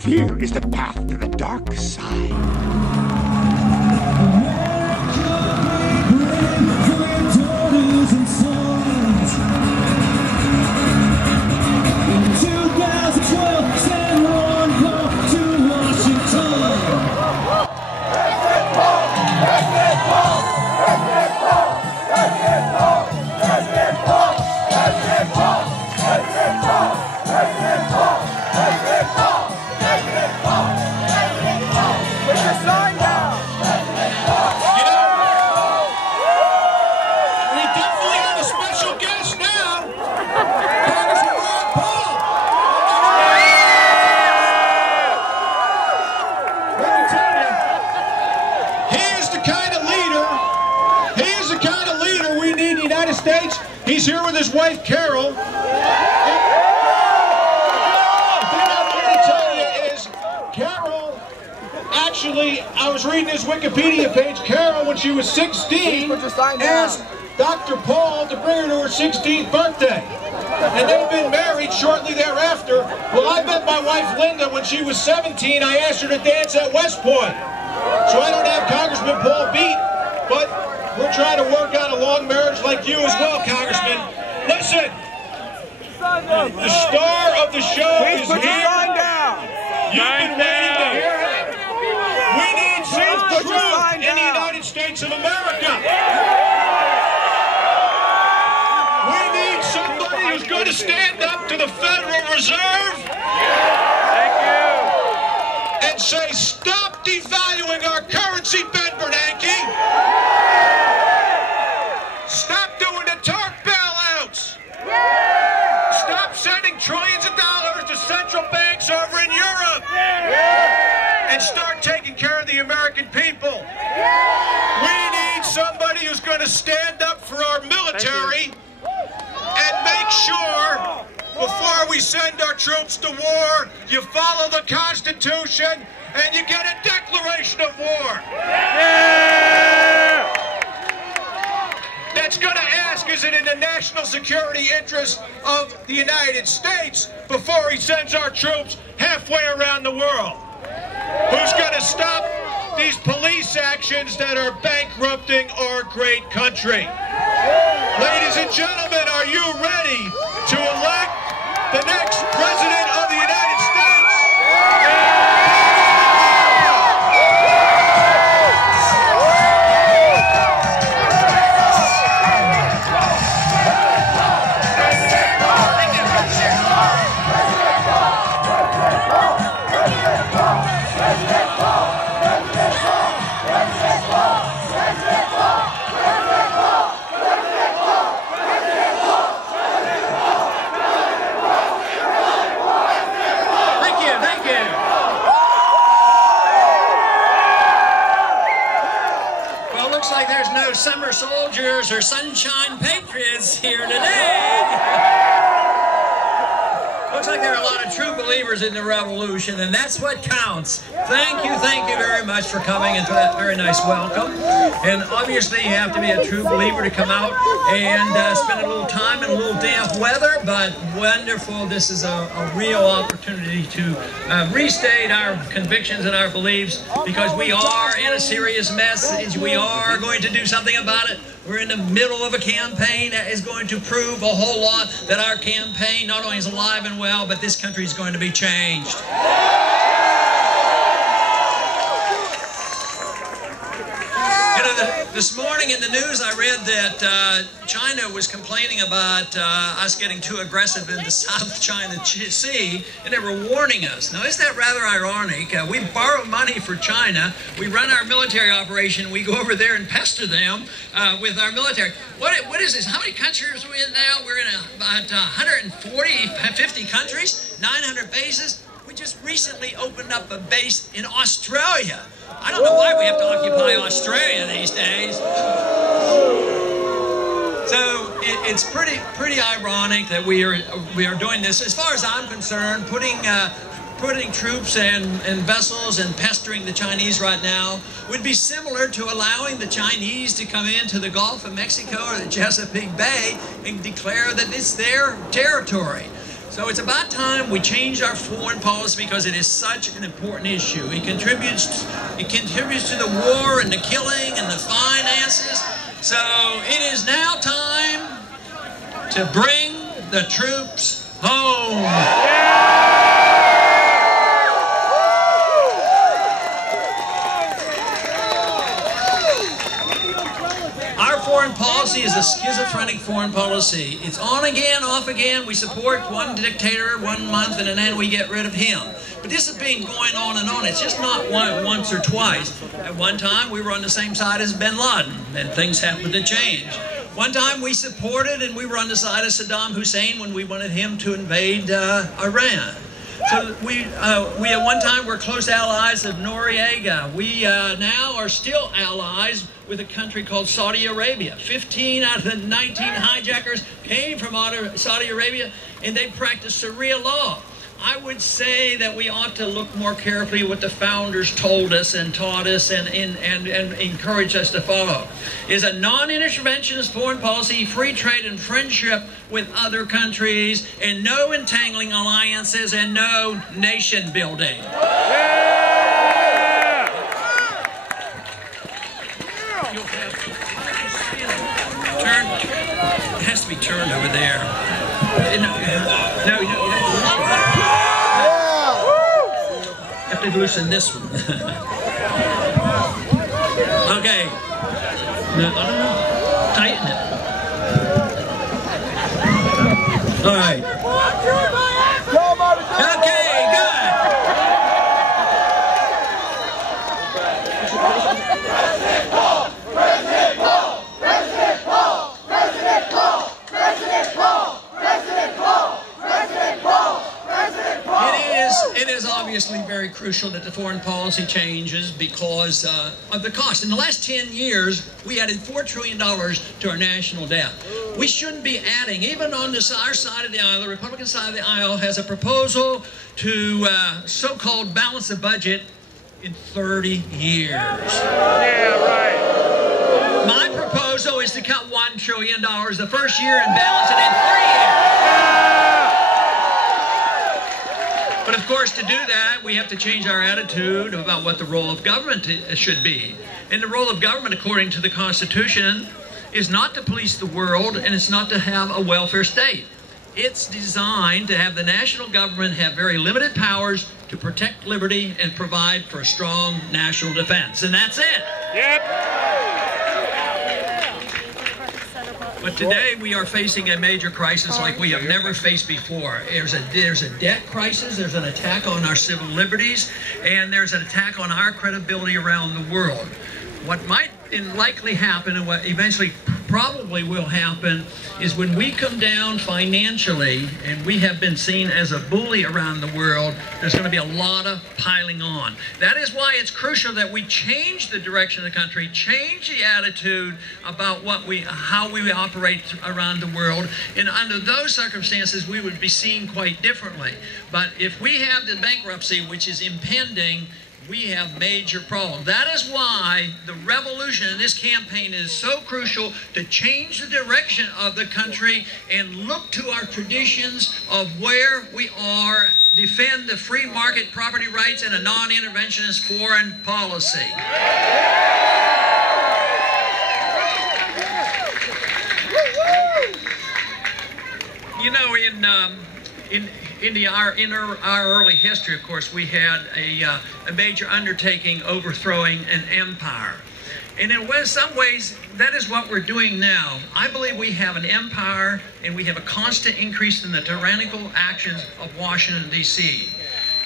Fear is the path to the dark side. He's here with his wife, Carol. The thing I want to tell you is, Carol, actually, I was reading his Wikipedia page. Carol, when she was 16, asked Dr. Paul to bring her to her 16th birthday. And they've been married shortly thereafter. Well, I met my wife, Linda, when she was 17. I asked her to dance at West Point. So I don't have Congressman Paul beat, but we're trying to work out a long marriage like you as well, Congressman. Listen, the star of the show is here. You've been waiting to hear it. We need some truth in the United States of America. We need somebody who's going to stand up to the Federal Reserve and say, stop devaluing our currency, Ben Bernanke. Stop doing the TARP bailouts! Stop sending trillions of dollars to central banks over in Europe! And start taking care of the American people! We need somebody who's going to stand up for our military and make sure, before we send our troops to war, you follow the Constitution and you get a declaration of war! That's going to ask, is it in the national security interest of the United States before he sends our troops halfway around the world? Who's going to stop these police actions that are bankrupting our great country? Ladies and gentlemen, are you ready to elect the next president of the United States? Summer soldiers or sunshine patriots here today. Looks like there are a lot of true believers in the revolution, and that's what counts. Thank you very much for coming and for that very nice welcome. And obviously you have to be a true believer to come out and spend a little time in a little damp weather, but wonderful. This is a real opportunity to restate our convictions and our beliefs, because we are in a serious mess. We are going to do something about it. We're in the middle of a campaign that is going to prove a whole lot that our campaign not only is alive and well, but this country is going to be changed. You know, this morning in the news I read that China was complaining about us getting too aggressive in the South China Sea, and they were warning us. Now, isn't that rather ironic? We borrow money for China, we run our military operation, we go over there and pester them with our military. What is this? How many countries are we in now? We're in about 50 countries, 900 bases. We just recently opened up a base in Australia. I don't know why we have to occupy Australia these days. So it's pretty ironic that we are doing this. As far as I'm concerned, putting troops and vessels and pestering the Chinese right now would be similar to allowing the Chinese to come into the Gulf of Mexico or the Chesapeake Bay and declare that it's their territory. So it's about time we changed our foreign policy because it is such an important issue. It contributes to the war and the killing and the finances. So it is now time to bring the troops home. Our foreign policy is a schizophrenic foreign policy. It's on again, off again. We support one dictator 1 month and then we get rid of him. But this has been going on and on. It's just not once or twice. At one time, we were on the same side as bin Laden, and things happened to change. One time, we supported and we were on the side of Saddam Hussein when we wanted him to invade Iran. So we at one time were close allies of Noriega. We now are still allies with a country called Saudi Arabia. 15 out of the 19 hijackers came from Saudi Arabia, and they practice Sharia law. I would say that we ought to look more carefully what the founders told us and taught us and encouraged us to follow. Is a non-interventionist foreign policy, free trade and friendship with other countries, and no entangling alliances and no nation building. It has to be turned over there. No, you have to loosen this one. Okay. No, tighten it. All right. Okay, good. It is obviously very crucial that the foreign policy changes because of the cost. In the last 10 years, we added $4 trillion to our national debt. We shouldn't be adding, even on our side of the aisle, the Republican side of the aisle has a proposal to so-called balance the budget in 30 years. Yeah, right. My proposal is to cut $1 trillion the first year and balance it in 3 years. But of course, to do that, we have to change our attitude about what the role of government should be. And the role of government, according to the Constitution, is not to police the world, and it's not to have a welfare state. It's designed to have the national government have very limited powers to protect liberty and provide for a strong national defense. And that's it. Yep. But today we are facing a major crisis like we have never faced before. There's a debt crisis, there's an attack on our civil liberties, and there's an attack on our credibility around the world. What might likely happen, and what eventually probably will happen, is when we come down financially and we have been seen as a bully around the world, there's going to be a lot of piling on. That is why it's crucial that we change the direction of the country, change the attitude about how we operate around the world, and under those circumstances we would be seen quite differently. But if we have the bankruptcy which is impending, we have major problems. That is why the revolution in this campaign is so crucial, to change the direction of the country and look to our traditions of where we are, defend the free market property rights and a non-interventionist foreign policy. You know, in our early history, of course, we had a major undertaking overthrowing an empire. And in some ways, that is what we're doing now. I believe we have an empire and we have a constant increase in the tyrannical actions of Washington, D.C.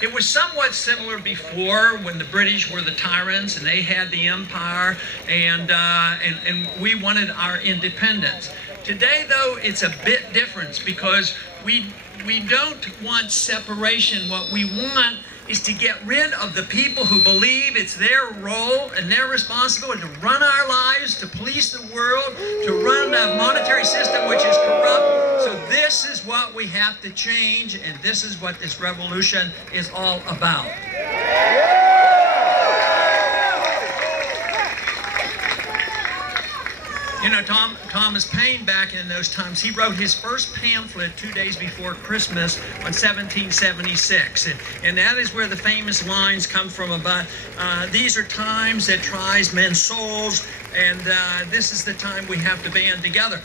It was somewhat similar before when the British were the tyrants and they had the empire and we wanted our independence. Today, though, it's a bit different because we don't want separation. What we want is to get rid of the people who believe it's their role and their responsibility to run our lives, to police the world, to run a monetary system which is corrupt. So this is what we have to change, and this is what this revolution is all about. You know, Thomas Paine, back in those times, he wrote his first pamphlet 2 days before Christmas on 1776. And that is where the famous lines come from about, these are times that tries men's souls, and this is the time we have to band together.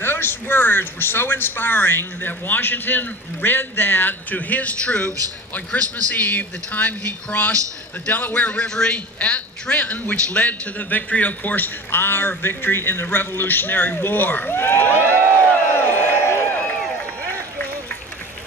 Those words were so inspiring that Washington read that to his troops on Christmas Eve, the time he crossed the Delaware River at Trenton, which led to the victory, of course, our victory in the Revolutionary War.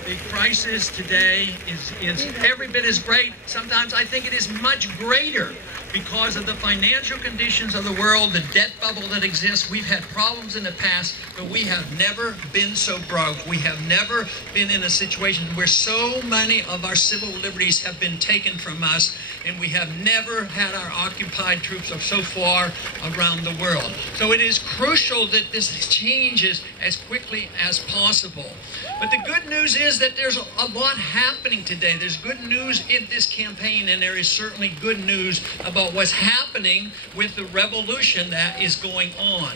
The crisis today is every bit as great. Sometimes I think it is much greater because of the financial conditions of the world, the debt bubble that exists. We've had problems in the past, but we have never been so broke. We have never been in a situation where so many of our civil liberties have been taken from us, and we have never had our occupied troops so far around the world. So it is crucial that this changes as quickly as possible. But the good news is that there's a lot happening today. There's good news in this campaign, and there is certainly good news about what's happening with the revolution that is going on.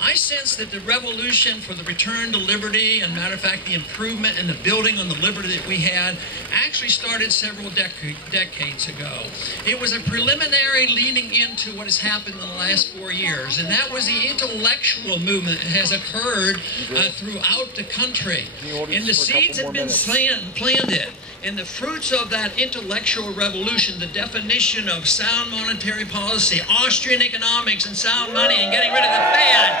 I sense that the revolution for the return to liberty, and matter of fact, the improvement and the building on the liberty that we had, actually started several decades ago. It was a preliminary leading into what has happened in the last 4 years, and that was the intellectual movement that has occurred throughout the country. And the seeds have been planted. And the fruits of that intellectual revolution, the definition of sound monetary policy, Austrian economics, and sound money, and getting rid of the Fed.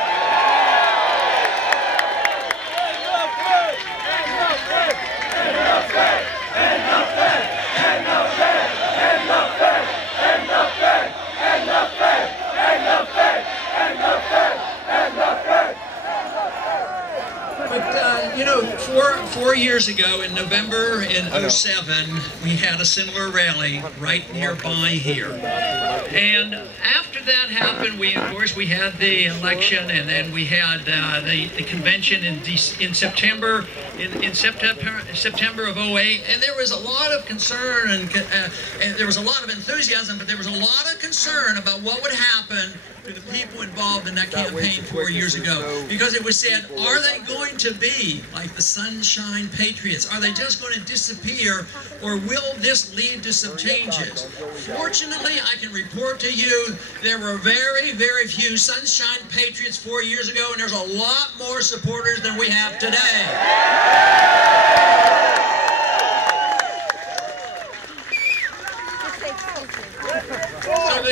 You know, 4 years ago in November in 07, we had a similar rally right nearby here. And after that happened, of course, we had the election, and then we had the convention in September, in September of 08, and there was a lot of concern and there was a lot of enthusiasm, but there was a lot of concern about what would happen to the people involved in that campaign 4 years ago, because it was said, are they going to be like the Sunshine Patriots? Are they just going to disappear, or will this lead to some changes? Fortunately, I can report to you there were very, very few Sunshine Patriots 4 years ago, and there's a lot more supporters than we have today. So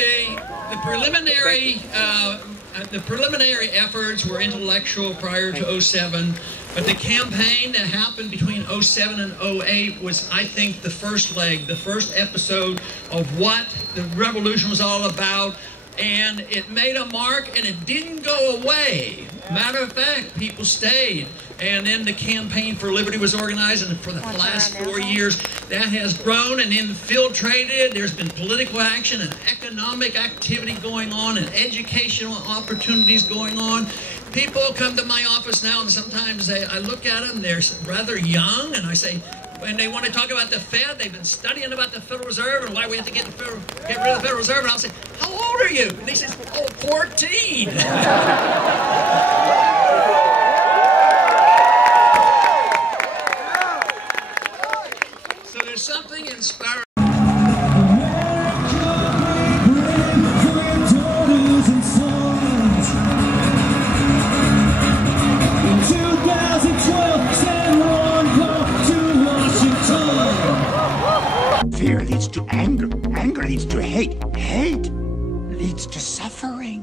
the preliminary efforts were intellectual prior to 07, but the campaign that happened between 07 and 08 was, I think, the first leg, the first episode of what the revolution was all about, and it made a mark, and it didn't go away. Matter of fact, people stayed, and then the campaign for liberty was organized, and for the last 4 years, that has grown and infiltrated. There's been political action and economic activity going on, and educational opportunities going on. People come to my office now, and sometimes I look at them, they're rather young, and I say, and they want to talk about the Fed. They've been studying about the Federal Reserve and why we have to get rid of the Federal Reserve. And I'll say, how old are you? And he says, oh, 14. So there's something inspiring. Fear leads to anger. Anger leads to hate. Hate leads to suffering.